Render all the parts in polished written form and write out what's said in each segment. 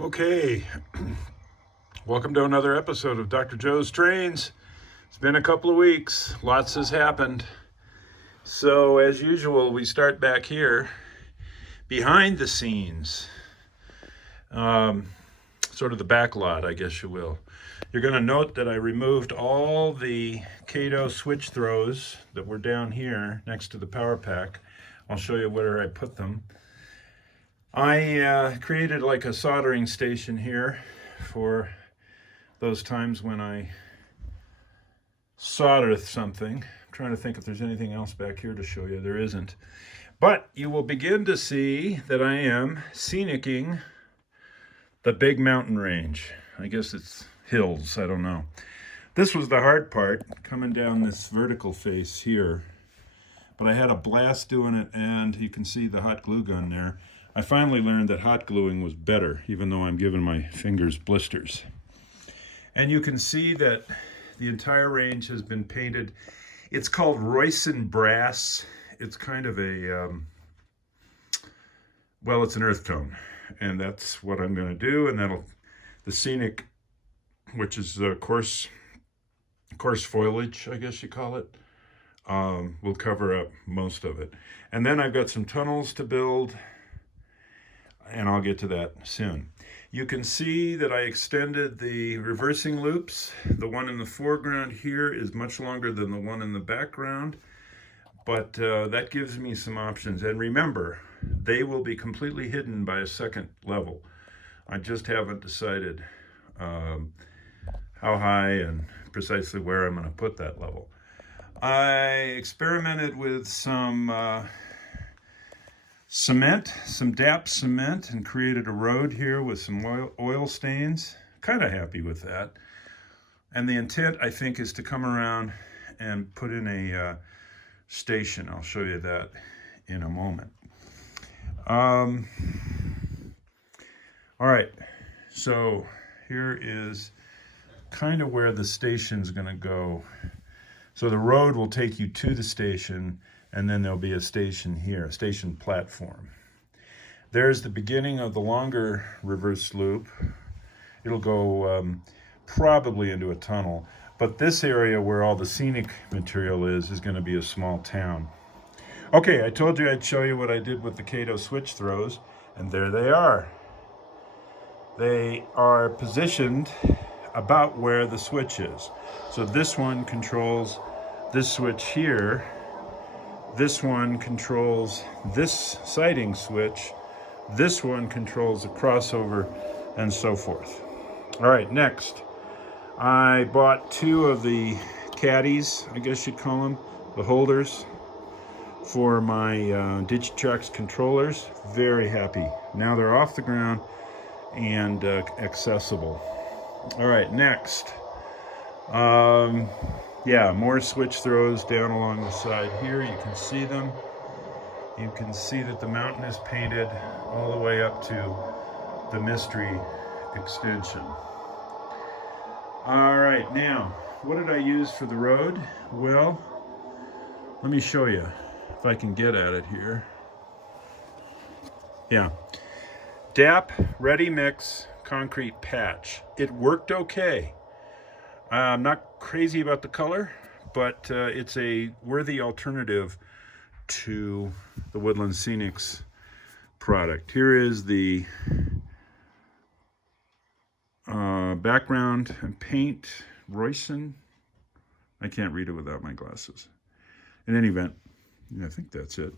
Okay, welcome to another episode of Dr. Joe's Trains. It's been a couple of weeks, lots has happened. So as usual, we start back here, behind the scenes, sort of the back lot, I guess you will. You're going to note that I removed all the Kato switch throws that were down here next to the power pack. I'll show you where I put them. I created like a soldering station here for those times when I solder something. I'm trying to think if there's anything else back here to show you. There isn't. But you will begin to see that I am scenicking the big mountain range. I guess it's hills, I don't know. This was the hard part, coming down this vertical face here. But I had a blast doing it, and you can see the hot glue gun there. I finally learned that hot gluing was better, even though I'm giving my fingers blisters. And you can see that the entire range has been painted. It's called Royson brass. It's kind of a, well, it's an earth tone. And that's what I'm going to do. And that'll, the Scenic, which is coarse foliage, I guess you call it, will cover up most of it. And then I've got some tunnels to build, and I'll get to that soon. You can see that I extended the reversing loops. The one in the foreground here is much longer than the one in the background, but that gives me some options. And remember, they will be completely hidden by a second level. I just haven't decided how high and precisely where I'm going to put that level. I experimented with some cement, some DAP cement, and created a road here with some oil stains. Kind of happy with that. And the intent, I think, is to come around and put in a station. I'll show you that in a moment. All right, so here is kind of where the station's going to go. So the road will take you to the station, and then there'll be a station here, a station platform. There's the beginning of the longer reverse loop. It'll go probably into a tunnel, but this area where all the scenic material is going to be a small town. Okay, I told you I'd show you what I did with the Kato switch throws, and there they are. They are positioned about where the switch is. So this one controls this switch here. This one controls this siding switch. This one controls the crossover, and so forth. All right, next. I bought two of the caddies, I guess you'd call them, the holders, for my Digitrax controllers. Very happy. Now they're off the ground and accessible. All right, next. Yeah, more switch throws down along the side here. You can see them. You can see that the mountain is painted all the way up to the mystery extension. All right, now, what did I use for the road? Well, let me show you if I can get at it here. Yeah, DAP Ready Mix concrete patch. It worked okay. I'm not crazy about the color, but it's a worthy alternative to the Woodland Scenics product. Here is the background and paint, Royson. I can't read it without my glasses. In any event, yeah, I think that's it.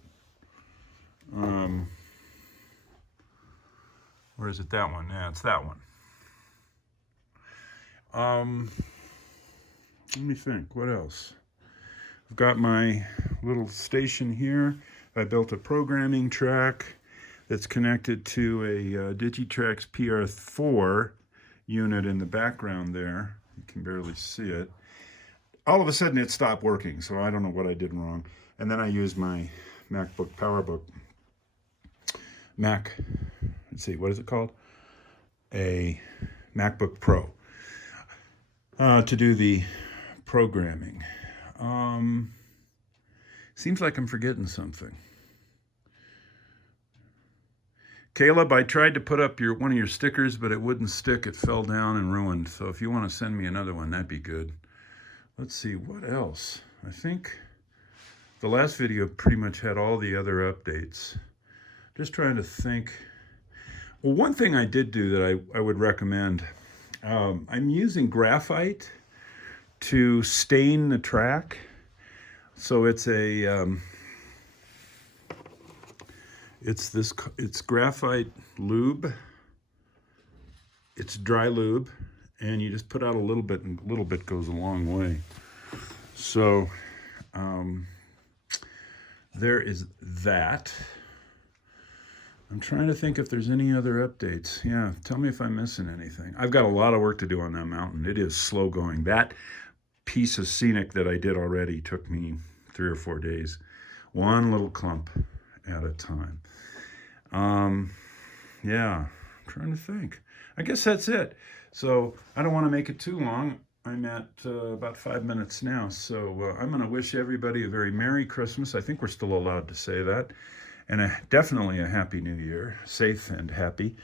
Or is it that one? Yeah, it's that one. Let me think, what else? I've got my little station here. I built a programming track that's connected to a Digitrax PR4 unit in the background there. You can barely see it. All of a sudden it stopped working, so I don't know what I did wrong. And then I used my MacBook PowerBook. Let's see, what is it called? A MacBook Pro to do the programming. Seems like I'm forgetting something. Caleb, I tried to put up one of your stickers, but it wouldn't stick. It fell down and ruined. So if you want to send me another one, that'd be good. Let's see, what else? I think the last video pretty much had all the other updates. Just trying to think. Well, one thing I did do that I would recommend, I'm using graphite to stain the track. So it's it's graphite lube. It's dry lube, and you just put out a little bit, and a little bit goes a long way. So there is that. I'm trying to think if there's any other updates. Yeah, tell me if I'm missing anything. I've got a lot of work to do on that mountain. It is slow going. That piece of Scenic that I did already took me 3 or 4 days. One little clump at a time. Yeah, I'm trying to think. I guess that's it. So I don't want to make it too long. I'm at about 5 minutes now. So I'm going to wish everybody a very Merry Christmas. I think we're still allowed to say that. And definitely a Happy New Year. Safe and happy.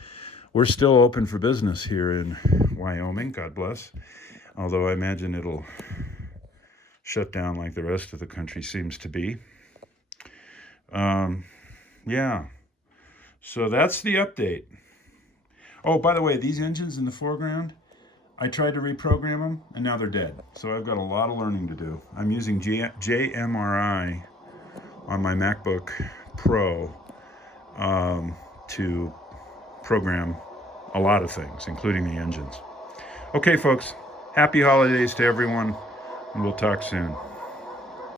We're still open for business here in Wyoming. God bless. Although I imagine it'll shut down like the rest of the country seems to be. Yeah. So that's the update. Oh, by the way, these engines in the foreground, I tried to reprogram them, and now they're dead. So I've got a lot of learning to do. I'm using JMRI on my MacBook Pro to program a lot of things, including the engines. Okay, folks, happy holidays to everyone, and we'll talk soon.